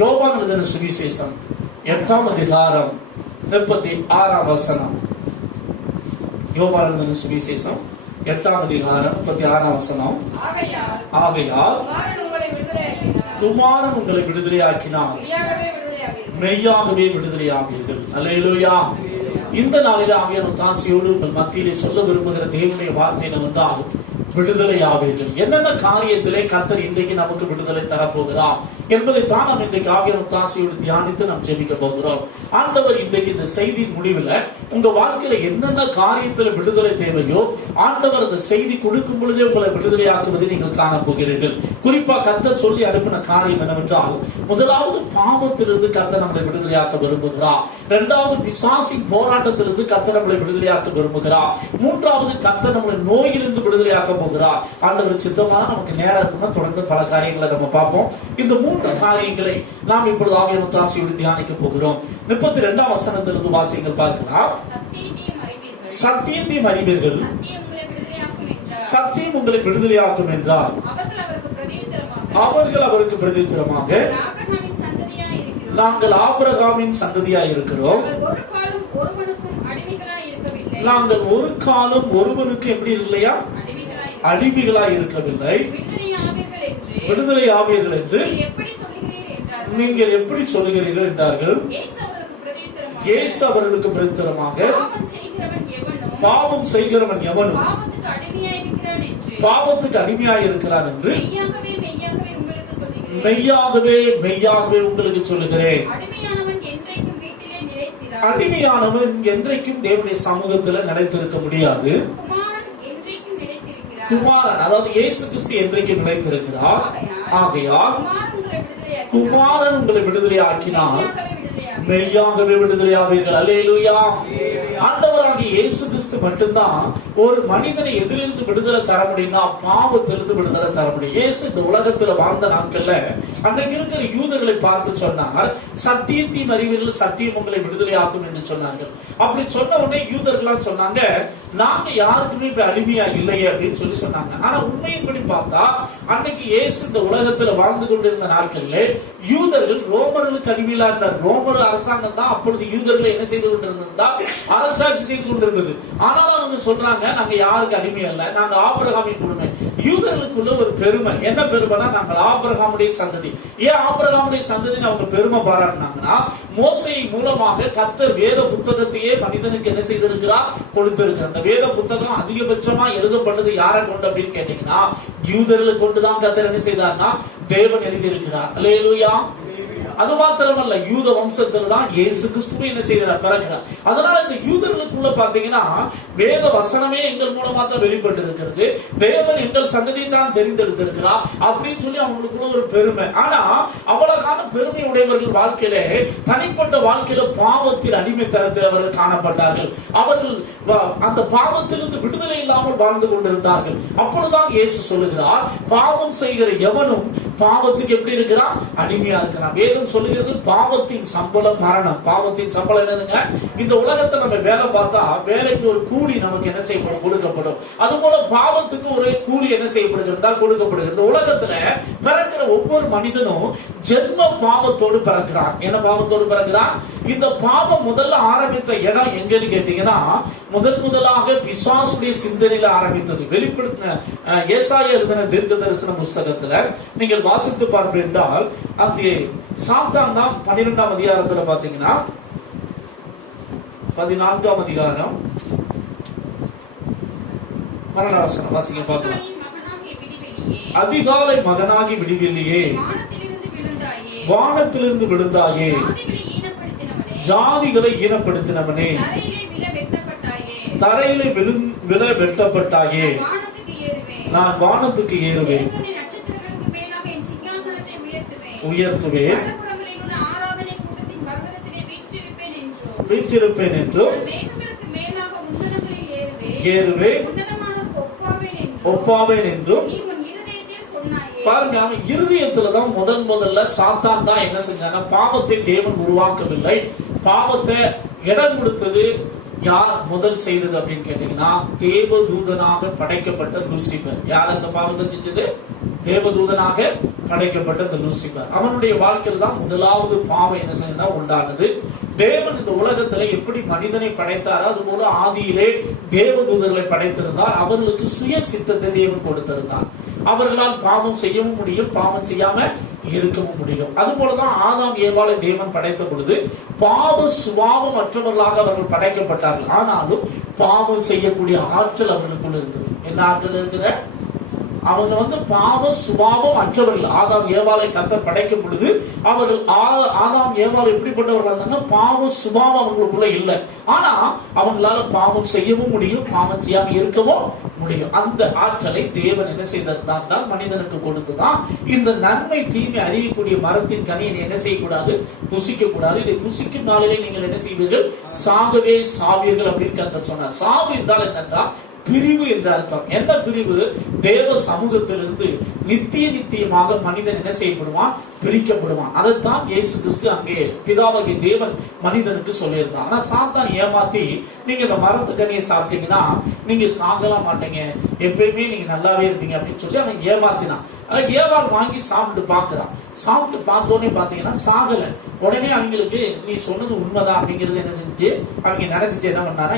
யோவான் எழுதின சுவிசேஷம் 8ஆம் அதிகாரம் 36ஆம் வசனம். யோவான் எழுதின சுவிசேஷம் 8ஆம் அதிகாரம் 36ஆம் வசனம். ஆகையால் குமாரன் உங்களை விடுதலையாக்கினார், மெய்யாகவே விடுதலையாவீர்கள். அல்லேலூயா. இந்த நாளில் ஆவியானவர் தாசியோடு உங்கள் மத்தியிலே சொல்ல விரும்புகிற தேவனுடைய வார்த்தை என்னவென்றால் விடுதலை ஆவீர்கள். என்னென்ன காரியத்திலே கர்த்தர் இன்றைக்கு நமக்கு விடுதலை தரப்போகிறார் என்பதை தான் நாம் இன்றைக்கு ஆவியானவர் தாசியோடு தியானித்து நாம் ஜெபிக்க போகிறோம். ஆண்டவர் இன்றைக்கு இந்த செய்தியின் முடிவில் உங்க வாழ்க்கையில என்னென்ன காரியத்துல விடுதலை தேவையோ ஆண்டவர் அந்த செய்தி கொடுக்கும் பொழுதே உங்களை விடுதலையாக்குவதை நீங்கள் காண போகிறீர்கள். குறிப்பா கர்த்தர் சொல்லி அனுப்பின காரியம் என்னவென்றால், முதலாவது பாவத்திலிருந்து கர்த்தர் நம்மளை விடுதலையாக்க விரும்புகிறார். இரண்டாவது பிசாசின் போராட்டத்திலிருந்து கர்த்தர் நம்மளை விடுதலையாக்க விரும்புகிறார். மூன்றாவது கர்த்தர் நம்மளை நோயிலிருந்து விடுதலையாக்க போகிறார். ஆண்டவர் சித்தமா நமக்கு நேரம் இருக்குன்னா தொடர்ந்து பல காரியங்களை நம்ம பார்ப்போம். இந்த மூன்று காரியங்களை நாம் இப்பொழுது ஆவியானவர் தாசியோடு தியானிக்க போகிறோம். 32ஆம் வசனத்திலிருந்து வாசிங்கள் பார்க்கலாம். சத்தியத்தையும் அறிவீர்கள், சத்தியம் உங்களை விடுதலையாக்கும் என்றார். அவர்கள் அவருக்கு பிரதித்திரமாக, நாங்கள் ஆபிரகாமின் சந்ததியாய் இருக்கிறோம், நாங்கள் ஒரு காலம் ஒருவனுக்கு எப்படி இல்லையா அடிமைகளாய் இருக்கவில்லை, விடுதலை ஆவீர்கள் என்று நீங்கள் எப்படி சொல்லுகிறீர்கள் என்றார்கள். இயேசு அவர்களுக்கு பிரதித்திரமாக, பாவம் செய்கிறவன் எவனும் பாவத்துக்கு அடிமையாய் இருக்கிறான் என்று மெய்யாகவே மெய்யாகவே உங்களுக்கு சொல்லுகிறேன். அடிமையானவன் என்றைக்கும் தேவனுடைய சமூகத்தில் நிலைத்திருக்க முடியாது. குமாரன், அதாவது இயேசு கிறிஸ்து என்றைக்கும் நிலைத்திருக்கிறார். ஆகையால் குமாரன் உங்களை விடுதலை ஆக்கினார், மெய்யாகவே விடுதலையாவீர்கள். அல்லேலூயா. ஆண்டவராகிய இயேசு கிறிஸ்து மட்டும்தான் ஒரு மனிதனை எதிலிருந்து விடுதலை தர முடியும்னா பாவத்திலிருந்து விடுதலை தர முடியும். இயேசு இந்த உலகத்துல வாழ்ந்த நாட்கள்ல அன்றைக்கு இருக்கிற யூதர்களை பார்த்து சொன்னார், சத்தியத்தையும் அறிவீர்கள், சத்தியம் உங்களை விடுதலை ஆக்கும் என்று சொன்னார்கள். அப்படி சொன்ன உடனே யூதர்கள்லாம் சொன்னாங்க, நாங்க யாருக்குமே இப்ப அடிமையா இல்லையே அப்படின்னு சொல்லி சொன்னாங்க. ஆனா உண்மையின்படி பார்த்தா அன்னைக்கு இயேசு இந்த உலகத்துல வாழ்ந்து கொண்டிருந்த நாட்கள்ல யூதர்கள் ரோமர்களுக்கு அடிமையிலா இருந்தார். ரோமர் அரசாங்கம் தான் அப்பொழுது யூதர்களை என்ன செய்து கொண்டிருந்தா அரசாட்சி செய்து கொண்டிருந்தது. ஆனாலும் அவங்க சொல்றாங்க, நாங்க யாருக்கு அடிமை அல்ல, நாங்க ஆபிரகாமின் குடும்பம். யூதர்களுக்குள்ள ஒரு பெருமை, என்ன பெருமைனா நாங்கள் ஆபிரகாமுடைய சந்ததி. ஏன் ஆபிரகாமுடைய சந்ததி அவங்க பெருமை பாராட்டினாங்கன்னா, மோசே மூலமாக கர்த்தர் வேத புத்தகத்தையே மனிதனுக்கு என்ன செய்திருக்கிறார், கொடுத்திருக்கிறார். அந்த வேத புத்தகம் அதிகபட்சமா எழுதப்பட்டது யாரை கொண்டு அப்படின்னு கேட்டீங்கன்னா யூதர்களை கொண்டுதான் கர்த்தர் என்ன செய்தார்னா தேவன் எழுதியிருக்கிறார். அல்லேலூயா. அது மாத்திரமல்ல, யூத வம்சத்துல தான் இயேசு கிறிஸ்துவை என்ன செய்கிறார், பிறக்கிறார். அதனால இந்த யூதர்களுக்குள்ள பாத்தீங்கன்னா வேத வசனமே எங்கள் மூலமா தான் வெளிப்பட்டு இருக்கிறது, தேவன் எங்கள் சந்ததியை தான் தெரிந்தெடுத்திருக்கிறார் அப்படின்னு சொல்லி அவங்களுக்குள்ள ஒரு பெருமை. ஆனா அவ்வளவுக்கான பெருமை உடையவர்கள் வாழ்க்கையில தனிப்பட்ட வாழ்க்கையில பாவத்தில் அடிமைத்தனத்தில் அவர்கள் காணப்பட்டார்கள். அவர்கள் அந்த பாவத்திலிருந்து விடுதலை இல்லாமல் வாழ்ந்து கொண்டிருந்தார்கள். அப்பொழுதுதான் இயேசு சொல்லுகிறார், பாவம் செய்கிற எவனும் பாவத்துக்கு எப்படி இருக்கிறான், அடிமையா இருக்கிறான். வேதம் சொல்லுகிறது பாவத்தின் சம்பளம் மரணம். பாவத்தின் சம்பளம் என்னதுங்க, இந்த உலகத்தை நம்ம வேலை பார்த்தா வேலைக்கு ஒரு கூலி நமக்கு என்ன செய்யப்படும், கொடுக்கப்படும். அது போல பாவத்துக்கு ஒரு கூலி என்ன செய்யப்படுகிறதா, கொடுக்கப்படுகிறது. இந்த உலகத்துல பிறக்கிற ஒவ்வொரு மனிதனும் ஜென்ம பாவத்தோடு பிறக்கிறான். என்ன பாவத்தோடு பிறக்கிறான்? இந்த பாவம் முதல்ல ஆரம்பித்த இடம் எங்கன்னு கேட்டீங்கன்னா முதலாக பிசாசுடைய சிந்தனையில ஆரம்பித்தது. வெளிப்படுத்தின ஏசாயா எழுதின தீர்க்க தரிசன புஸ்தகத்துல நீங்கள் வாசித்து பார்ப்பீர்கள் என்றால் அந்த சாத்தான் தான் 12ஆம் அதிகாரத்துல பாத்தீங்கன்னா 14ஆம் அதிகாரம் 12ஆம் வசனம் வாசிங்க பார்க்கலாம். அதிகாலை மகனாகி விடுவில்லையே, வானத்திலிருந்து விழுந்தாயே, ஜாதிகளை ஈனப்படுத்தினவனே, தரையிலே விழ வெட்டப்பட்டாயே, நான் வானத்துக்கு ஏறுவேன், உயர்த்துவேன், வீற்றிருப்பேன் என்றும் ஏறுவேன், ஒப்பாவேன் என்றும். பாருங்க, அவன் இருதயத்துலதான் முதல்ல சாத்தான் தான் என்ன செஞ்சாங்க, பாவத்தை தேவன் உருவாக்கவில்லை. பாவத்தை இடம் கொடுத்தது யார் முதல் செய்தது அப்படின்னு கேட்டீங்கன்னா தேவதூதனாக படைக்கப்பட்ட லூசிபர். யார் அந்த பாவத்தை செஞ்சது? தேவதூதனாக படைக்கப்பட்ட இந்த லூசிபர், அவனுடைய வாழ்க்கையில் தான் முதலாவது பாவம் என்ன செய்ய உண்டானது. தேவன் இந்த உலகத்துல எப்படி மனிதனை படைத்தாரோ அது போல ஆதியிலே தேவதூதர்களை படைத்திருந்தார். அவர்களுக்கு சுய சித்தத்தை தேவன் கொடுத்திருந்தார். அவர்களால் பாவம் செய்யவும் முடியும், பாவம் செய்யாம இருக்கவும் முடியும். அது போலதான் ஆதாம் ஏவாளை தேவன் படைத்த பொழுது பாவ சுபாவம் மற்றவர்களாக அவர்கள் படைக்கப்பட்டார்கள். ஆனாலும் பாவம் செய்யக்கூடிய ஆற்றல் அவர்களுக்குள்ள இருந்தது. என்ன ஆற்றல் இருக்கிற? அவங்க பாவ சுபாவம் அற்றவர்கள். ஆதாம் ஏவாளை கர்த்தர் படைக்கும் பொழுது அவர்கள் ஆதாம் ஏவாள் எப்படிப்பட்டவர்கள் இருந்தாங்க? பாவ சுபாவம் அவங்களுக்குள்ள இல்லை. ஆனா அவங்களால பாவம் செய்யவும் முடியும், பாவம் செய்யாம இருக்கவும் முடியும். அந்த ஆற்றலை தேவன் என்ன செய்திருந்தால் மனிதனுக்கு கொடுத்துதான் இந்த நன்மை தீமை அறியக்கூடிய மரத்தின் கனியை என்ன செய்யக்கூடாது? புசிக்க கூடாது. இதை புசிக்கும் நாளிலே நீங்கள் என்ன செய்வீர்கள்? சாகவே சாவீர்கள் அப்படின்னு கர்த்தர் சொன்னார். சாவு என்றால் என்னன்னா பிரிவு என்ற அர்த்தம். என்ன பிரிவு? தேவ சமூகத்திலிருந்து நித்தியமாக மனிதன் என்ன செய்யப்படுவான்? பிரிக்கப்படுவான். அதைத்தான் இயேசு கிறிஸ்து அங்கே பிதாவாகிய தேவன் மனிதனுக்கு சொல்லியிருந்தான். ஆனா சாத்தான் ஏமாத்தி நீங்க இந்த மரத்து கனியை சாப்பிட்டீங்கன்னா நீங்க சாகலாம் மாட்டீங்க, எப்பயுமே நீங்க நல்லாவே இருப்பீங்க அப்படின்னு சொல்லி அவன் ஏமாத்தினான். ஏவாள் வாங்கி சாப்பிட்டு பாக்குறான். சாப்பிட்டு பார்த்தோன்னே பாத்தீங்கன்னா சாகல. உடனே அவங்களுக்கு நீ சொன்னது உண்மைதான் அப்படிங்கிறது என்ன செஞ்சு அவங்க நினைச்சிட்டு என்ன பண்ணாரா?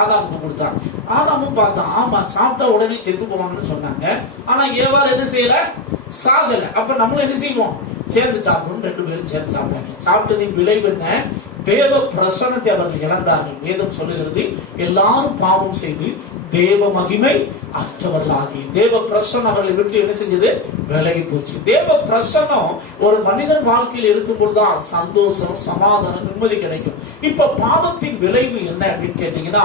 ஆதாமுக்கு கொடுத்தான். ஆதாமும் பார்த்தான், ஆமா சாப்பிட்டா உடனே செத்து போவாங்கன்னு சொன்னாங்க. ஆனா ஏவாள் என்ன செய்யல? சாகல. அப்ப நம்மளும் என்ன செய்வோம்? சேர்ந்து சாப்பிடணும். 2 பேரும் சேர்ந்து சாப்பிட்டாங்க. சாப்பிட்டதின் விளைவு என்ன? தேவ பிரசன்னத்தை அவர்கள் இழந்தார்கள். வேதம் சொல்லுகிறது எல்லாரும் பாவம் செய்து தேவ மகிமை அற்றவர்களாகி தேவ பிரசன்னம் அவர்களை விட்டு என்ன செஞ்சது? விலகி போச்சு. தேவ பிரசன்னம் ஒரு மனிதன் வாழ்க்கையில் இருக்கும் பொழுதுதான் சந்தோஷம், சமாதானம், நிம்மதி கிடைக்கும். இப்ப பாவத்தின் விளைவு என்ன அப்படின்னு கேட்டீங்கன்னா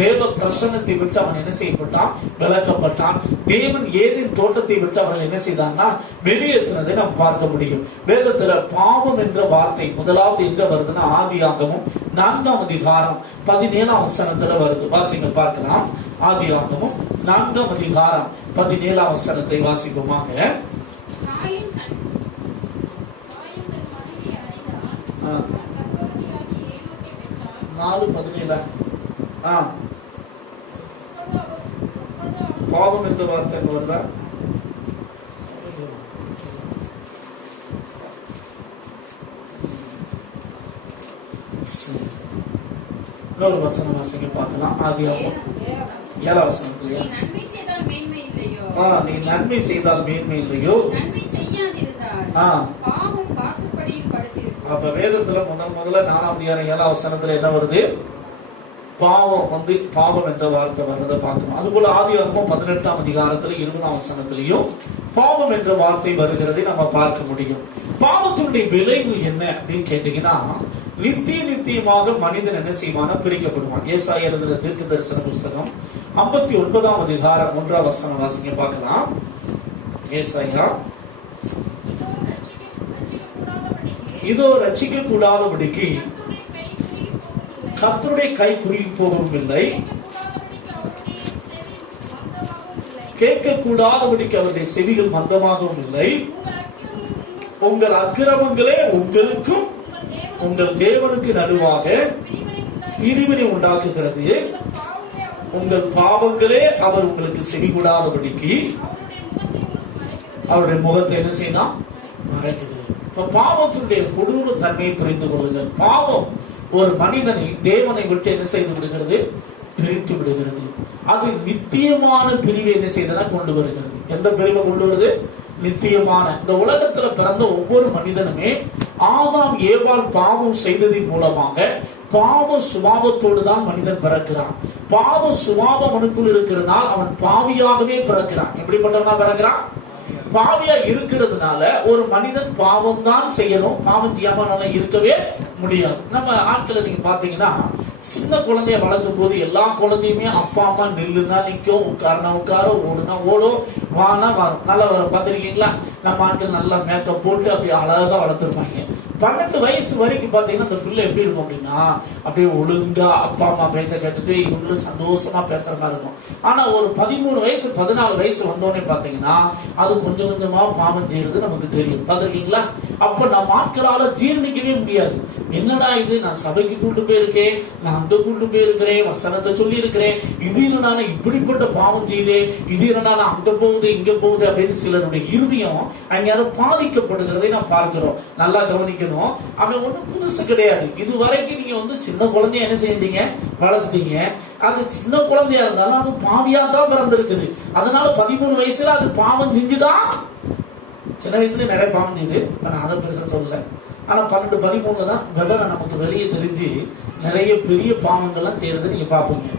தேவ பிரசன்னத்தை விட்டு அவன் என்ன செய்யப்பட்டான்? விலக்கப்பட்டான். தேவன் ஏதேன் தோட்டத்தை விட்டு அவர்கள் என்ன செய்தாங்கன்னா வெளியேற்றினதை நாம் பார்க்க முடியும். வேதத்துல பாவம் என்ற வார்த்தை முதலாவது எங்க வருதுன்னா ஆதியாகமம் 4ஆம் அதிகாரம் 17ஆம் வசனத்துல வருது. வாசிங்க பார்க்கலாம். ஆதியாகமம் 4ஆம் அதிகாரம் 17ஆம் வசனத்தை வாசிப்போமாக. 4:17 பாவம் என்ற வார்த்தை வருதா? இன்னொரு வசனம் வாசிங்க பார்க்கலாம். ஆதியாகமம் 7ஆம் வசனத்துல நீ நன்மை செய்தால் மேன்மை இல்லையோ. அப்ப வேதத்துல முதல்ல 4ஆம் அதிகாரம் 7ஆம் வசனத்துல என்ன வருது? பாவம் பாவம் என்ற வார்த்தை வர்றதை பார்க்கணும். அதுபோல ஆதியாகமம் 18ஆம் அதிகாரத்துல 20ஆம் வசனத்திலையும் பாவம் என்ற வார்த்தை வருகிறதை நம்ம பார்க்க முடியும். பாவத்தினுடைய விளைவு என்ன அப்படின்னு கேட்டீங்கன்னா நித்தியமாக மனிதன் என்ன செய்வானா? பிரிக்கப்படுவான். ஏசாயா எழுதின தீர்க்க தரிசன புஸ்தகம் 59ஆம் அதிகாரம் 1ஆம் வசனம் வாசிங்க பார்க்கலாம். ஏசாயா இதோ ரட்சிக்க கூடாதபடிக்கு கர்த்தருடைய கை குறுகி போகவும் இல்லை, கேட்க கூடாதபடிக்கு அவருடைய செவிகள் மந்தமாகவும் இல்லை. உங்கள் அக்கிரமங்களே உங்களுக்கும் உங்கள் தேவனுக்கு நடுவாக பிரிவினை உண்டாக்குகிறது. உங்கள் பாவங்களே அவர் உங்களுக்கு செவி கூடாதபடிக்கு அவருடைய முகத்தை என்ன செய்யலாம்? மறைக்குது. இப்ப பாவத்தினுடைய கொடூர தன்மையை புரிந்து கொள்ளுங்கள். பாவம் ஒரு மனிதனை தேவனை விட்டு என்ன செய்து விடுகிறது? பிரித்து விடுகிறது. அது நித்தியமான பிரிவை என்ன செய்தனா கொண்டு வருகிறது. எந்த பிரிவை கொண்டு வருது? நித்தியமான. இந்த உலகத்துல பிறந்த ஒவ்வொரு மனிதனுமே ஆதாம் ஏவாள் பாவம் செய்ததின் மூலமாக பாவ சுபாவத்தோடு தான் மனிதன் பிறக்கிறான். பாவ சுபாவம் அவனுக்குள் இருக்கிறதுனால் அவன் பாவியாகவே பிறக்கிறான். எப்படிப்பட்டவனா பிறக்கிறான்? பாவியா இருக்கிறதுனால ஒரு மனிதன் பாவம் தான் செய்யணும், பாவம் செய்யாம இருக்கவே முடியாது. நம்ம ஆட்களை நீங்க பாத்தீங்கன்னா சின்ன குழந்தைய வளர்க்கும் போது எல்லா குழந்தையுமே அப்பா அம்மா நில்லுனா நிற்கும், உட்காருனா உட்கார, ஓடுனா ஓடும், வானா வரும், நல்லா வரும். பார்த்துருக்கீங்களா? நம்ம ஆட்கள் நல்லா மேக்கப் போட்டு அப்படி அழகா வளர்த்துருப்பாங்க. 12 வயசு வரைக்கும் பாத்தீங்கன்னா அந்த பிள்ளை எப்படி இருக்கும் அப்படின்னா அப்படியே ஒழுங்கா அப்பா அம்மா பேச்ச கேட்டுட்டு இவங்களும் சந்தோஷமா பேசுற மாதிரி இருக்கும். ஆனா ஒரு 13 வயசு 14 வயசு வந்தோடனே பாத்தீங்கன்னா அது கொஞ்சம் கொஞ்சமா பாவம் செய்யறது நமக்கு தெரியும். பார்த்துருக்கீங்களா? அப்ப நம்ம ஆட்களால ஜீர்ணிக்கவே முடியாது. என்னடா இது, நான் சபைக்கு கூட்டு போயிருக்கேன், நான் அங்க கூட்டு போயிருக்கிறேன், வசனத்தை சொல்லி இருக்கிறேன், இது நான் இப்படிப்பட்ட பாவம் செய்தேன், இது நான் அங்க போகுது இங்க போகுது அப்படின்னு சிலருடைய இருதயம் அங்க பாதிக்கப்படுகிறதை நாம் பார்க்கிறோம். நல்லா கவனிக்கணும். அவன் ஒன்றும் புதுசு கிடையாது. இது வரைக்கும் நீங்க சின்ன குழந்தைய என்ன செய்தீங்க, வளர்த்துட்டீங்க. அது சின்ன குழந்தையா இருந்தாலும் அது பாவியா தான் பிறந்திருக்குது. அதனால 13 வயசுல அது பாவம் செஞ்சுதான். சின்ன வயசுல நிறைய பாவம் செய்யுது, நான் அதை பெருசா சொல்லல. ஆனா 12, 13 தான் விவரம் நமக்கு வெளியே தெரிஞ்சு நிறைய பெரிய பாவங்கள்லாம் செய்யறதை நீங்க பார்ப்பீங்க.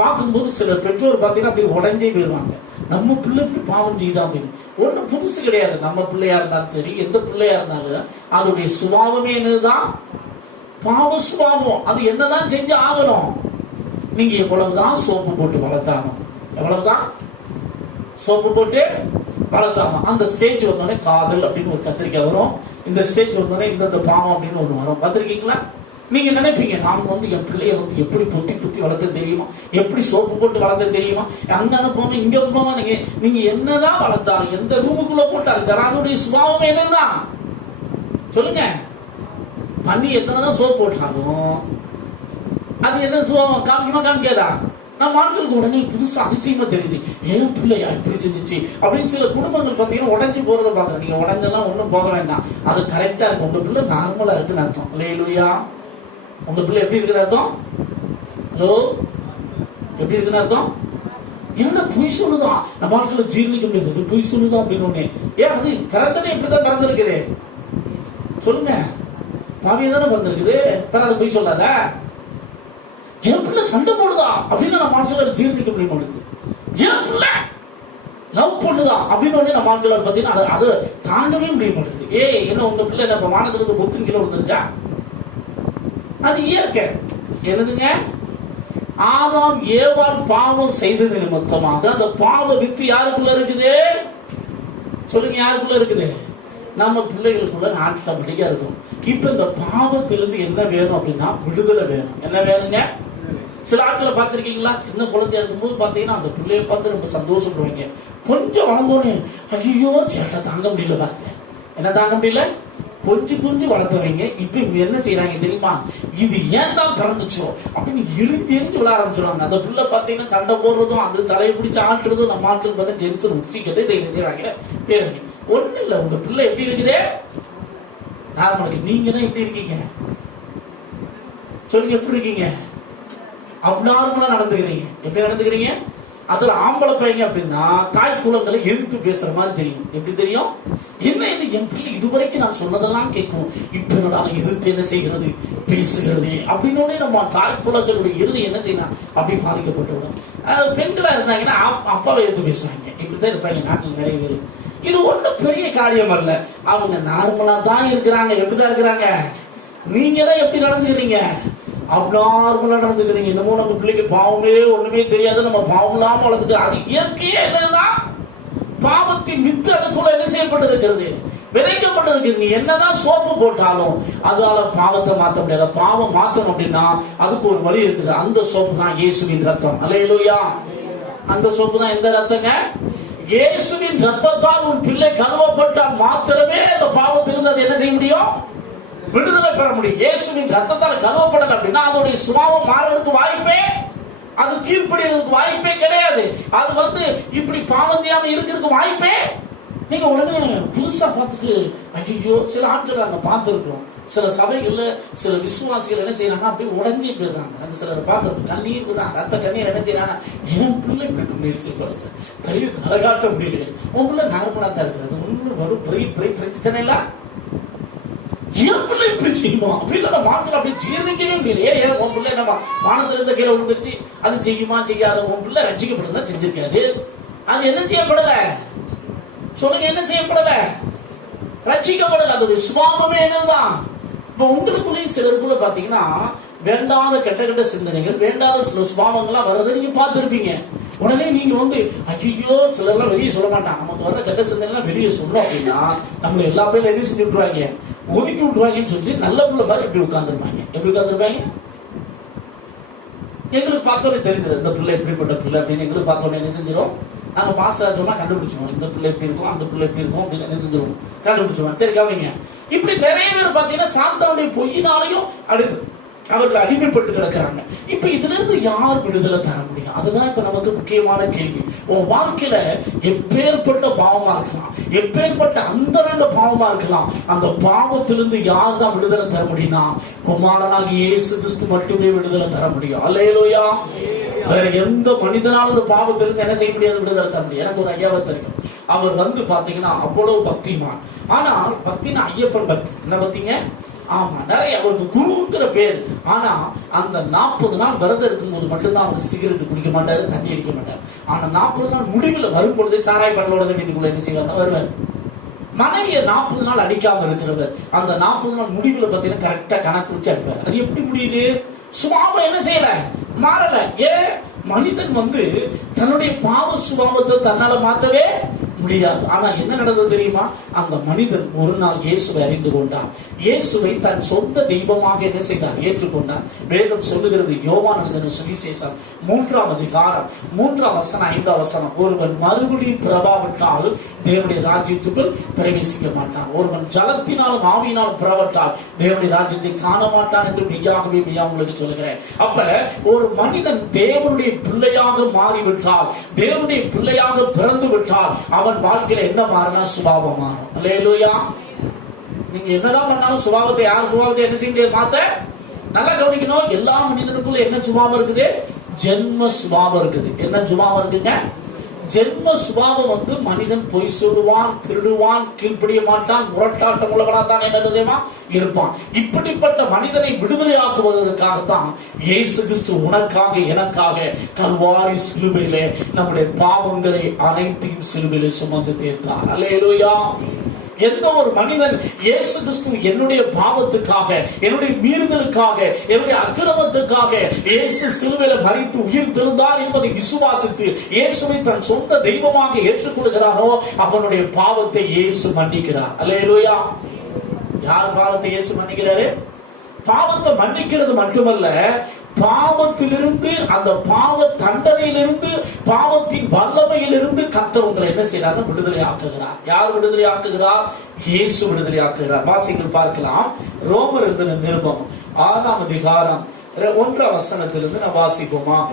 பார்க்கும்போது சில பெற்றோர் பார்த்தீங்கன்னா அப்படி உடஞ்சே போயிருவாங்க. நம்ம பிள்ளை இப்படி பாவம் செய்தா அப்படின்னு. ஒன்றும் புதுசு கிடையாது. நம்ம பிள்ளையா இருந்தாலும் சரி, எந்த பிள்ளையா இருந்தாலும் அதோடைய சுபாவமே என்னதுதான், பாவ சுபாவம். அது என்னதான் செஞ்சு ஆகணும். நீங்க எவ்வளவுதான் சோப்பு போட்டு வளர்த்தாலும், எவ்வளவுதான் சோப்பு போட்டு வளர்த்தாலும், அந்த ஸ்டேஜ் வந்தோடனே காதல் அப்படின்னு ஒரு கத்திரிக்காய் வரும். இந்த ஸ்டேஜ் வந்தோடனே இந்த பாவம் அப்படின்னு ஒண்ணு வரும். பார்த்திருக்கீங்களா? நீங்க நினைப்பீங்க, நாம என் பிள்ளைய எப்படி புத்தி வளர்த்த தெரியுமா, எப்படி சோப்பு போட்டு வளர்த்த தெரியுமா, அங்க அனுப்பாம இங்க அனுப்பாம நீங்க என்னதான் வளர்த்தாலும், எந்த ரூமுக்குள்ள போட்டாலும் அதோடைய சுபாவம் என்னதான் சொல்லுங்க. பண்ணி எத்தனைதான் சோப்பு போட்டாலும் அது என்ன சுபாவம் காமிக்குமா, காமிக்காதா? நம்ம ஆட்களுக்கு உடனே புதுசா அதிசயமா தெரியுது, ஏன் பிள்ளையா இப்படி செஞ்சிச்சு அப்படின்னு. சில குடும்பங்கள் பார்த்தீங்கன்னா உடஞ்சி போறதை பார்க்குறேன். நீங்க உடஞ்செல்லாம் ஒன்றும் போக வேண்டாம், அது கரெக்டா இருக்கு. உங்க பிள்ளை நார்மலா இருக்குன்னு அர்த்தம். அல்லேலூயா. உங்க பிள்ளை எப்படி இருக்குன்னு அர்த்தம். ஹலோ, எப்படி இருக்குன்னு அர்த்தம். என்ன பொய் சொல்லுதா, நம்ம ஆட்களை ஜீர்ணிக்க முடியாது, பொய் சொல்லுதா அப்படின்னு. ஏன் அது பிறந்ததே இப்படிதான் பிறந்திருக்குது சொல்லுங்க. பாவியா தானே பிறந்திருக்குது, பிறந்த பொய் சொல்லாத. என் பிள்ளை சண்டை போடுதா அப்படின்னு நம்ம ஆட்களை ஜீர்ணிக்க முடிய மாட்டேங்குது. என் பிள்ளை லவ் பண்ணுதா அப்படின்னு நம்ம ஆட்களை பார்த்தீங்கன்னா அது தாங்கவே முடிய மாட்டேங்குது. என்ன உங்க பிள்ளை நம்ம வானத்துக்கு பொத்தின் கிலோ வந்துருச்சா? அது இயற்கை. என்னதுங்க, ஆதாம் ஏவாள் பாவம் செய்தது நிமித்தமாக அந்த பாவ வித்து யாருக்குள்ள இருக்குது சொல்லுங்க, யாருக்குள்ள இருக்குது? நம்ம பிள்ளைகளுக்குள்ள ஆட்டோமேட்டிக்கா இருக்கும். இப்ப இந்த பாவத்திலிருந்து என்ன வேணும் அப்படின்னா விடுதலை வேணும். என்ன வேணுங்க? சில ஆட்களை பார்த்திருக்கீங்களா, சின்ன குழந்தையா இருக்கும்போது பாத்தீங்கன்னா அந்த பிள்ளைய பார்த்து ரொம்ப சந்தோஷப்படுவாங்க. கொஞ்சம் வளர்ந்தோன்னு ஐயோ சேட்டை தாங்க முடியல பாஸ்டர், என்ன தாங்க முடியல, கொஞ்சம் வளர்த்தவங்க இப்ப என்ன செய்யறாங்க தெரியுமா, இது ஏன் தான் பிறந்துச்சோ அப்படின்னு எரிஞ்சு விழ ஆரம்பிச்சிருவாங்க. அந்த பிள்ளை பாத்தீங்கன்னா சண்டை போடுறதும் அது தலையை பிடிச்சி ஆட்டுறதும் நம்ம ஆட்கள் பார்த்தா டென்ஷன் உச்சிக்கிட்டு இதை என்ன செய்யறாங்க பேருங்க. ஒண்ணு இல்ல, உங்க பிள்ளை எப்படி இருக்குது நார்மலுக்கு, நீங்க தான் எப்படி இருக்கீங்க சொல்லுங்க, எப்படி இருக்கீங்க? அப்நார்மலா நடந்துக்கிறீங்க. எப்படி நடந்துக்கிறீங்க? அதுல ஆம்பளை பையங்க அப்படின்னா தாய் குலங்களை எதிர்த்து பேசுற மாதிரி தெரியும். எப்படி தெரியும்? என்ன இது, என் பிள்ளை இதுவரைக்கும் நான் சொன்னதெல்லாம் கேட்கும், இப்ப நான் எதிர்த்து என்ன செய்கிறது பேசுகிறது அப்படின்னு நம்ம தாய் குலங்களுடைய இறுதி என்ன செய்யலாம் அப்படி பாதிக்கப்பட்டுவிடும். பெண்களா இருந்தாங்கன்னா அப்பாவை எதிர்த்து பேசுவாங்க. இப்படிதான் இருப்பாங்க நாட்டில் நிறைய பேர். இது ஒண்ணும் பெரிய காரியம் அல்ல. அவங்க நார்மலா தான் இருக்கிறாங்க. எப்படிதான் இருக்கிறாங்க? நீங்க தான் எப்படி நடந்துக்கிறீங்க? அப்நார்மலா நடந்துக்கிறீங்க. இன்னமும் நம்ம பிள்ளைக்கு பாவமே ஒண்ணுமே தெரியாது, நம்ம பாவம் இல்லாம வளர்த்துட்டு அது இயற்கையே என்னதான் பாவத்தின் வித்து அதுக்குள்ள என்ன செய்யப்பட்டிருக்கிறது, விதைக்கப்பட்டிருக்கு. நீ என்னதான் சோப்பு போட்டாலும் அதால பாவத்தை மாற்ற முடியாது. பாவம் மாற்றணும் அப்படின்னா அதுக்கு ஒரு வழி இருக்குது. அந்த சோப்பு தான் இயேசுவின் ரத்தம். அல்லேலூயா. அந்த சோப்பு தான் எந்த ரத்தங்க? இயேசுவின் ரத்தத்தால் உன் பிள்ளை கழுவப்பட்டால் மாத்திரமே அந்த பாவத்திலிருந்து அது என்ன செய்ய முடியும், விடுதலை பெற முடியும். இயேசுவின் ரத்தத்தால் கழுவப்படல அப்படின்னா அதோடைய சுபாவம் மாறுறதுக்கு வாய்ப்பே, அது கீழ்ப்படிறதுக்கு வாய்ப்பே கிடையாது. அது இப்படி பாவம் செய்யாம இருக்கிறதுக்கு வாய்ப்பே. நீங்க உடனே புதுசா பார்த்துட்டு ஐயோ, சில ஆட்கள் அங்க பார்த்துருக்கோம். சில சபைகள்ல சில விசுவாசிகள் என்ன செய்யறாங்க, அப்படியே உடஞ்சி போயிடுறாங்க. சிலர் பார்த்து கண்ணீர் விடுறாங்க, ரத்த கண்ணீர் என்ன செய்யறாங்க, என் பிள்ளை இப்படி பண்ணிருச்சு, தலகாட்ட முடியல. உன் பிள்ளை நார்மலா தான் இருக்குது, ஒண்ணு வரும் பிரச்சனை இல்ல, என் பிள்ளை இப்படி செய்யுமா அப்படின்னு மாக்கள் அப்படி ஜீர்ணிக்கவே முடியல. ஏன் உன் பிள்ளை நம்ம வானத்திலிருந்து கீழே விழுந்துருச்சு, அது செய்யுமா செய்யாத? உன் பிள்ளை ரட்சிக்கப்படுதான் செஞ்சிருக்காரு, அது என்ன செய்யப்படல சொல்லுங்க, என்ன செய்யப்படல, ரட்சிக்கப்படல. அதோட சுபாவமே என்னதான். இப்ப உங்களுக்குள்ளேயும் சிலருக்குள்ள பாத்தீங்கன்னா வேண்டாத கெட்ட சிந்தனைகள், வேண்டாத சில சுபாவங்கள்லாம் வர்றதை நீங்க பார்த்துருப்பீங்க. உடனே நீங்க ஐயோ, சிலர்லாம் வெளியே சொல்ல மாட்டாங்க, நமக்கு வர்ற கெட்ட சிந்தனை வெளியே சொல்லணும் அப்படின்னா நம்மள எல்லா பேரும் என்ன செஞ்சு விட்டுருவாங்க, ஒதுக்கி விட்டுருவாங்கன்னு சொல்லி நல்ல பிள்ளை மாதிரி எப்படி உட்கார்ந்துருப்பாங்க. எப்படி உட்கார்ந்துருப்பாங்க? எங்களுக்கு பார்த்தோன்னே தெரிஞ்சிடும் இந்த பிள்ளை எப்படிப்பட்ட பிள்ளை அப்படின்னு. எங்களுக்கு பார்த்தோன்னே என்ன செஞ்சிடும், நாங்க பாஸ்டர் சொன்னா கண்டுபிடிச்சிருவோம், இந்த பிள்ளை எப்படி இருக்கும், அந்த பிள்ளை எப்படி இருக்கும் அப்படின்னு நினைச்சிருவோம், கண்டுபிடிச்சிருவோம். சரி கவனிங்க, இப்படி நிறைய பேர் பாத்தீங்கன்னா சாத்தானுடைய பொய்யினாலையும் அவர்கள் அடிமைப்பட்டு கிடக்கிறாங்க. இப்ப இதுல இருந்து யார் விடுதலை தர முடியும்? அதுதான் இப்ப நமக்கு முக்கியமான கேள்வி. உன் வாழ்க்கையில எப்பேற்பட்ட பாவமா இருக்கலாம், எப்பேற்பட்ட அந்தரங்க பாவமா இருக்கலாம், அந்த பாவத்திலிருந்து யார் தான் விடுதலை தர முடியும்னா குமாரனாகி இயேசு கிறிஸ்து மட்டுமே விடுதலை தர முடியும். அல்லேலூயா. வேற எந்த மனிதனாலும் அந்த பாவத்திலிருந்து என்ன செய்ய முடியாது, விடுதலை தர முடியும். எனக்கு ஒரு ஐயாவை தெரியும், அவர் பாத்தீங்கன்னா அவ்வளவு பக்திமான். ஆனால் பக்தினா ஐயப்பன் பக்தி. என்ன பக்திங்க? ஆமா, நிறைய அவருக்கு குருங்கிற பேர். ஆனா அந்த 40 நாள் விரதம் இருக்கும்போது மட்டும்தான் அவர் சிகரெட் குடிக்க மாட்டாரு, தண்ணி அடிக்க மாட்டாரு. ஆனா 40 நாள் முடிவில் வரும்பொழுது சாராய பல்லோட வீட்டுக்குள்ள என்ன செய்வார், வருவார். மனைவிய 40 நாள் அடிக்காம இருக்கிறவர் அந்த 40 நாள் முடிவுல பாத்தீங்கன்னா கரெக்டா கணக்கு வச்சு அடிப்பார். அது எப்படி முடியுது? சுபாவம் என்ன செய்யல, மாறல. ஏன்? மனிதன் தன்னுடைய பாவ சுபாவத்தை தன்னால மாத்தவே முடியாது. ஆனா என்ன நடந்தது தெரியுமா? அந்த மனிதன் ஒரு நாள் இயேசுவை அறிந்து கொண்டார். இயேசுவை தன் சொந்த தெய்வமாக என்ன செய்தார், ஏற்றுக்கொண்டார். வேதம் சொல்லுகிறது, யோவான் எழுதின சுவிசேஷம் 3ஆம் அதிகாரம் 3ஆம் வசனம் 5ஆம் வசனம், ஒருவன் மறுபடியும் பிறவாவிட்டால் தேவனுடைய ராஜ்யத்துக்குள் பிரவேசிக்க மாட்டான். ஒருவன் ஜலத்தினாலும் ஆவியினாலும் பிறவட்டால் தேவனுடைய ராஜ்யத்தை காண மாட்டான் என்று மெய்யாகவே உங்களுக்கு சொல்லுகிறேன். அப்ப ஒரு மனிதன் தேவனுடைய பிள்ளையாக மாறிவிட்டால், தேவனுடைய பிள்ளையாக பிறந்து விட்டால் அவன் வாழ்க்கையில என்ன மாறினா சுபாவம் மாறும். அல்லேலூயா. நீங்க என்னதான் பண்ணாலும் சுபாவத்தை, யார் சுபாவத்தை என்ன செய்ய முடியாது, மாத்த. நல்லா கவனிக்கணும், எல்லா மனிதனுக்குள்ள என்ன சுபாவம் இருக்குது? ஜென்ம சுபாவம் இருக்குது. என்ன சுபாவம் இருக்குங்க? ஜென்ம சுபாவம் மனிதன் பொய் சொல்லுவான், திருடுவான், கீழ்ப்படிய மாட்டான், முரட்டாட்டம் உள்ளவனா தான் என்ன இருப்பான். இப்படிப்பட்ட மனிதனை விடுதலை ஆக்குவதற்காகத்தான் இயேசு கிறிஸ்து உனக்காக எனக்காக கல்வாரி சிலுவையிலே நம்முடைய பாவங்களை அனைத்தையும் சிலுவையிலே சுமந்து தீர்த்தார். அல்லேலூயா. எந்த ஒரு மனிதன் இயேசு கிறிஸ்து என்னுடைய பாவத்துக்காக, என்னுடைய மீறுதலுக்காக, என்னுடைய அக்கிரமத்துக்காக இயேசு சிலுவையில மரித்து உயிர் தெழுந்தார் என்பதை விசுவாசித்து இயேசுவை தன் சொந்த தெய்வமாக ஏற்றுக்கொள்கிறானோ அவனுடைய பாவத்தை இயேசு மன்னிக்கிறார். அல்லேலூயா. யார் பாவத்தை இயேசு மன்னிக்கிறாரு? பாவத்தை மன்னிக்கிறது மட்டுமல்ல, பாவத்திலிருந்து, அந்த பாவ தண்டனையிலிருந்து, பாவத்தின் வல்லமையிலிருந்து கர்த்தர் உங்களை என்ன செய்யறாரு, விடுதலை ஆக்குகிறார். யார் விடுதலை ஆக்குகிறார்? இயேசு விடுதலை ஆக்குகிறார். வாசிங்கள் பார்க்கலாம். ரோமர் எழுதின நிருபம் 6ஆம் அதிகாரம் 1ஆம் வசனத்திலிருந்து நான் வாசிப்போமாக.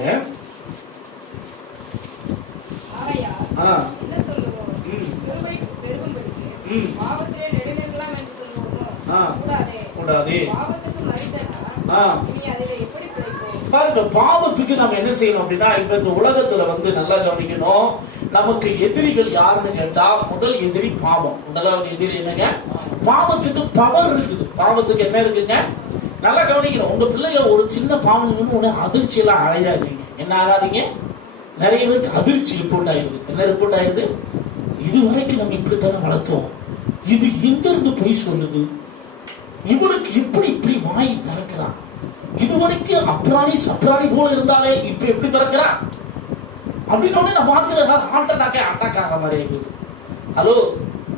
பாருங்க, பாவத்துக்கு நம்ம என்ன செய்யணும் அப்படின்னா, இப்ப இந்த உலகத்துல நல்லா கவனிக்கணும், நமக்கு எதிரிகள் யாருன்னு கேட்டா முதல் எதிரி பாவம். முதலாவது எதிரி என்னங்க? பாவத்துக்கு பவர் இருக்குது. பாவத்துக்கு என்ன இருக்குங்க? நல்லா கவனிக்கணும். உங்க பிள்ளைங்க ஒரு சின்ன பாவம் உடனே அதிர்ச்சி எல்லாம் அடையாதீங்க. என்ன ஆகாதீங்க? நிறைய பேருக்கு அதிர்ச்சி ரிப்போர்ட் ஆயிருது. என்ன ரிப்போர்ட் ஆயிருது? இதுவரைக்கும் நம்ம இப்படித்தானே வளர்த்தோம், இது எங்க இருந்து போய் சொல்லுது, இவனுக்கு எப்படி இப்படி வாய் திறக்கிறான், இதுவரைக்கும் அப்ராணி சப்ராணி போல இருந்தாலே இப்ப எப்படி திறக்கிறான் அப்படின்னு நம்ம அட்டாக் ஆகிற மாதிரி இருக்குது. ஹலோ,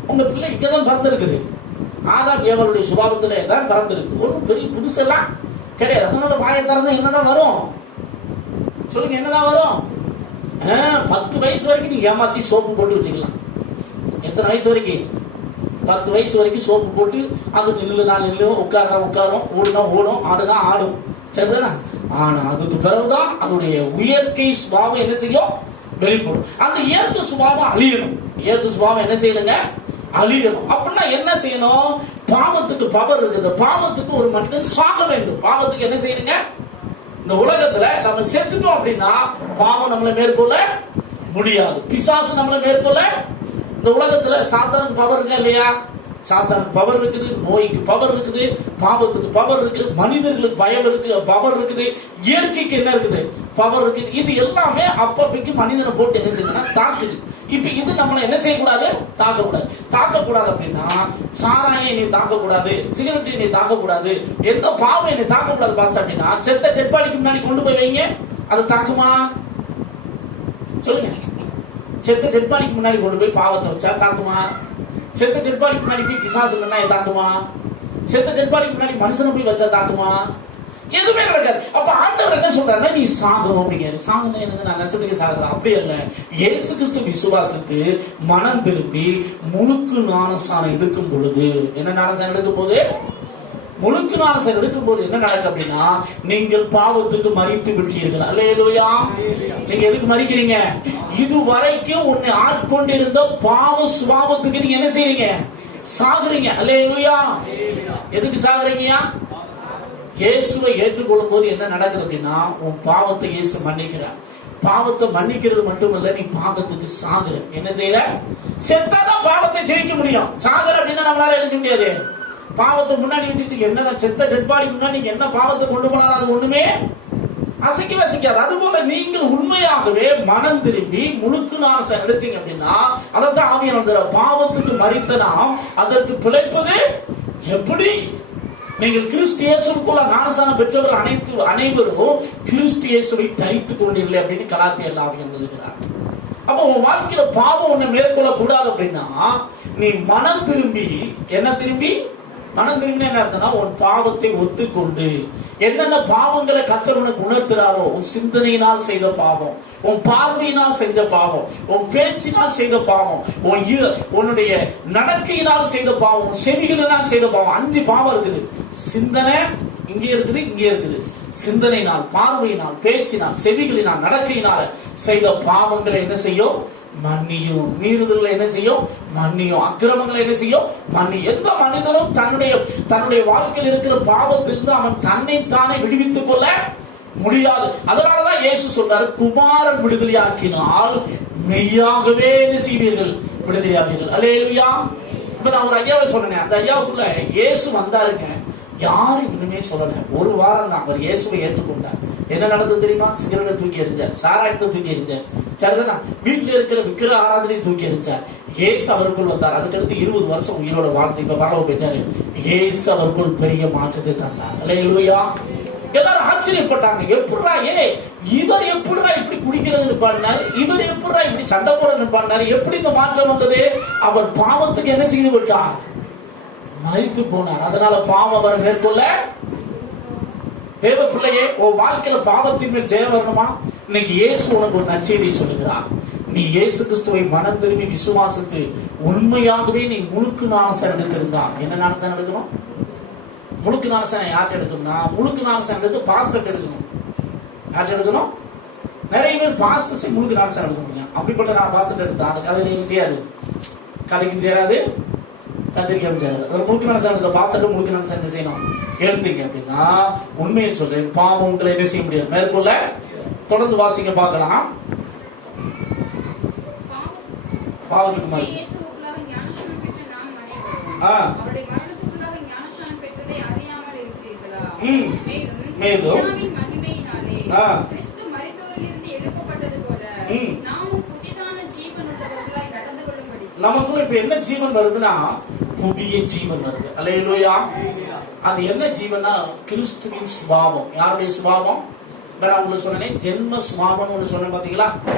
உங்க பிள்ளை இங்கதான் பிறந்திருக்குது, ஆதாம் ஏவாளுடைய சுபாவத்துல தான் பிறந்திருக்கு. ஒன்றும் பெரிய புதுசெல்லாம் கிடையாது. அதனால வாயை திறந்தா என்னதான் வரும் சொல்லுங்க? என்னதான் வரும்? 10 வயசு வரைக்கும் நீங்க ஏமாத்தி சோப்பு போட்டு வச்சுக்கலாம். எத்தனை வயசு வரைக்கும்? 10 வயசு வரைக்கும் சோப்பு போட்டு அது நில்லு, நான் நில்லு, உட்காரும், ஓடுனா ஓடும், ஆடுதான் ஆடும். சரிதானா? ஆனா அதுக்கு பிறகுதான் அதனுடைய இயற்கை சுபாவம் என்ன செய்யும், வெளிப்படும். அந்த இயற்கை சுபாவம் அழியணும். இயற்கை சுபாவம் என்ன செய்யணுங்க? அழியணும். அப்படின்னா என்ன செய்யணும்? பாவத்துக்கு பவர் இருக்குது. பாவத்துக்கு ஒரு மனிதன் சாக வேண்டும். பாவத்துக்கு என்ன செய்யணுங்க? இந்த உலகத்துல நம்ம செத்துட்டோம் அப்படின்னா பாவம் நம்மளை மேற்கொள்ள முடியாது, பிசாசு நம்மளை மேற்கொள்ள. இந்த உலகத்துல சாத்தானுக்கு பவர் இருக்கா இல்லையா? சாத்தானுக்கு பவர் இருக்குது, நோய்க்கு பவர் இருக்குது, பாவத்துக்கு பவர் இருக்கு, மனிதர்களுக்கு பயம் இருக்கு, பவர் இருக்குது, இயற்கைக்கு என்ன இருக்குது, பவர் இருக்குது. இது எல்லாமே அப்பப்பைக்கு மனிதனை போட்டு என்ன செய்யுதுன்னா தாக்குது. இப்ப இது நம்மளை என்ன செய்யக்கூடாது? தாக்கக்கூடாது. தாக்கக்கூடாது அப்படின்னா சாராயம் என்னை தாக்கக்கூடாது, சிகரெட் என்னை தாக்கக்கூடாது, எந்த பாவம் என்னை தாக்கக்கூடாது பாஸ்டர் அப்படின்னா செத்த டெட் பாடிக்கு முன்னாடி கொண்டு போய் வைங்க, அது தாக்குமா? சொல்லுங்க. செத்த டெட் பாடிக்கு முன்னாடி கொண்டு போய் பாவத்தை வச்சா தாக்குமா? செத்த டெட் பாடிக்கு முன்னாடி போய் பிசாசு தாக்குமா? செத்த டெட் பாடிக்கு முன்னாடி மனுஷனை போய் வச்சா தாக்குமா? எதுவுமே நடக்காது. அப்ப ஆண்டவர் என்ன சொல்றாருன்னா, நீ சாகணும் அப்படிங்கிறாரு. சாகணும் என்னது, நான் நசத்துக்கு சாகுறேன் அப்படி அல்ல. இயேசு கிறிஸ்து விசுவாசித்து மனம் திரும்பி முழுக்கு ஞானஸ்நானம் எடுக்கும் பொழுது, என்ன ஞானஸ்நானம் எடுக்கும் போது, முழுக்கு ஞானஸ்நானம் எடுக்கும் போது என்ன நடக்கும் அப்படின்னா, நீங்கள் பாவத்துக்கு மரித்து விட்டீர்கள். அல்லேலூயா. நீங்க எதுக்கு மரிக்கிறீங்க? இதுவரைக்கும் உன்னை ஆட்கொண்டிருந்த பாவ சுபாவத்துக்கு நீங்க என்ன செய்றீங்க? சாகுறீங்க. அல்லேலூயா. எதுக்கு சாகுறீங்க? இயேசுவை ஏற்றுக்கொள்ளும் போது என்ன நடக்குது அப்படின்னா, உன் பாவத்தை இயேசு மன்னிக்கிறார். பாவத்தை மன்னிக்கிறது மட்டுமல்ல, நீ பாவத்துக்கு சாகுற. என்ன செய்யற? செத்தாதான் பாவத்தை ஜெயிக்க முடியும். சாகுற அப்படின்னா நம்மளால என்ன செய்ய முடியாது. பாவத்தை முன்னாடி வச்சுக்கிட்டு என்ன செத்த டெட் பாடி முன்னாடி நீங்க என்ன பாவத்தை கொண்டு போனாலும் அது ஒண்ணுமே அசைக்க வசிக்காது. அதுபோல நீங்கள் உண்மையாகவே மனம் திரும்பி முழுக்கு ஞானஸ்நானம் எடுத்தீங்க அப்படின்னா, அதைத்தான் ஆவியானவர் பாவத்துக்கு மரித்த நாம் அதற்கு பிழைப்பது எப்படி? நீங்கள் கிறிஸ்து இயேசுக்குள்ள ஞானஸ்நானம் பெற்றவர்கள் அனைவரும் கிறிஸ்து இயேசுவை தரித்துக் கொண்டீர்கள் அப்படின்னு கலாத்தியர் ஆவியானவர் எழுதுகிறார். அப்ப உன் வாழ்க்கையில பாவம் உன்னை மேற்கொள்ள கூடாது அப்படின்னா, நீ மனம் திரும்பி, என்ன திரும்பி? மனம் திரும்பினா என்ன அர்த்தம்னா, உன் பாவத்தை ஒத்துக்கொண்டு என்னென்ன பாவங்களை கர்த்தர் உனக்கு உணர்த்துறாரோ, உன் சிந்தனையினால் செய்த பாவம், உன் பார்வையினால் செஞ்ச பாவம், உன் பேச்சினால் செய்த பாவம், உன்னுடைய நடக்கையினால் செய்த பாவம், உன் செவிகளினால் செய்த பாவம். 5 பாவம் இருக்குது. சிந்தனை இங்கே இருக்குது, இங்கே இருக்குது. சிந்தனையினால், பார்வையினால், பேச்சினால், செவிகளினால், நடக்கையினால் செய்த பாவங்களை என்ன செய்யும்? மன்னியும். மீறுதல்களை என்ன செய்யும்? மன்னியும். அக்கிரமங்களை என்ன செய்யும்? மன்னியும். எந்த மனிதனும் தன்னுடைய வாழ்க்கையில் இருக்கிற பாவத்திலிருந்து அவன் தன்னை தானே விடுவித்துக் கொள்ள முடியாது. அதனாலதான் இயேசு சொல்றாரு, குமாரன் விடுதலையாக்கினால் மெய்யாகவே என்ன செய்வீர்கள்? விடுதலையாவீர்கள். அல்லேலூயா. இப்ப நான் ஒரு ஐயாவை சொன்னேன். அந்த ஐயாவுக்குள்ள இயேசு வந்தாருங்க. யாரும் இன்னுமே சொல்லல. ஒரு வாரம் தான் அவர் இயேசுவை ஏற்றுக்கொண்டார். என்ன நடந்தது தெரியுமா? சிகரெட்டை தூக்கி எறிஞ்சார், சாராயத்தை தூக்கி எறிஞ்சார், சரிதானா, வீட்டில் இருக்கிற விக்கிர ஆராதனையை தூக்கி எறிஞ்சார். இயேசு அவருக்குள் வந்தார். அதுக்கடுத்து 20 வருஷம் உயிரோட வாழ்ந்து இப்ப வரவு பெற்றாரு. இயேசு அவருக்குள் பெரிய மாற்றத்தை தந்தார். அல்லேலூயா. எல்லாரும் ஆச்சரியப்பட்டாங்க. எப்படிடா இவர் எப்படிடா இப்படி குடிக்கிறது பாடினார், இவர் எப்படிடா இப்படி சண்டை போடுறது பாடினார், எப்படி இந்த மாற்றம் வந்தது? அவர் பாவத்துக்கு என்ன செய்து விட்டார்? மரித்து போனார். அதனால பாவம் அவரை மேற்கொள்ள. தேவ பிள்ளையே, உன் வாழ்க்கையில பாவத்தின் மேல் ஜெயம் வரணுமா? இன்னைக்கு இயேசு உனக்கு ஒரு நற்செய்தியை சொல்லுகிறார். நீ இயேசு கிறிஸ்துவை மனம் திரும்பி விசுவாசித்து உண்மையாகவே நீ முழுக்கு ஞானஸ்நானம் எடுத்திருந்தா, என்ன ஞானஸ்நானம் எடுக்கணும்? முழுக்கு ஞானஸ்நானம் யார்கிட்ட எடுக்கணும்னா, முழுக்கு ஞானஸ்நானம் எடுத்து பாஸ்டர் எடுக்கணும். யார்கிட்ட எடுக்கணும்? நிறைய பேர் பாஸ்டர்ஸ் முழுக்கு ஞானஸ்நானம் எடுக்க முடியும். அப்படிப்பட்ட நான் பாஸ்டர் எடுத்தா அந்த கதையில செய்யாது, கதைக்கும் சேராது, கத்திரிக்காயும் சேராது. ஒரு முழுக்கு ஞானஸ்நானம் பாஸ்டர் முழுக்கு ஞானஸ்நானம் செய்யணும் எழுத்தீங்க அப்படின்னா, உண்மையை சொல்றேன், பாவம் உங்களை என்ன செய்ய முடியாது, மேற்கொள்ள. தொடர்ந்து வாசிங்க பார்க்கலாம். பாவத்துக்கு மாதிரி மேலும் நமக்குள்ள இப்ப என்ன ஜீவன் வருதுன்னா, புதிய ஜீவன் வருது. அல்லேலூயா. அது என்ன ஜீவனா? கிறிஸ்துவின் சுபாவம். யாருடைய சுபாவம்? நான் உங்களுக்கு சொன்னேன், ஜென்ம சுபாவம் ஒன்று சொன்னேன், பாத்தீங்களா?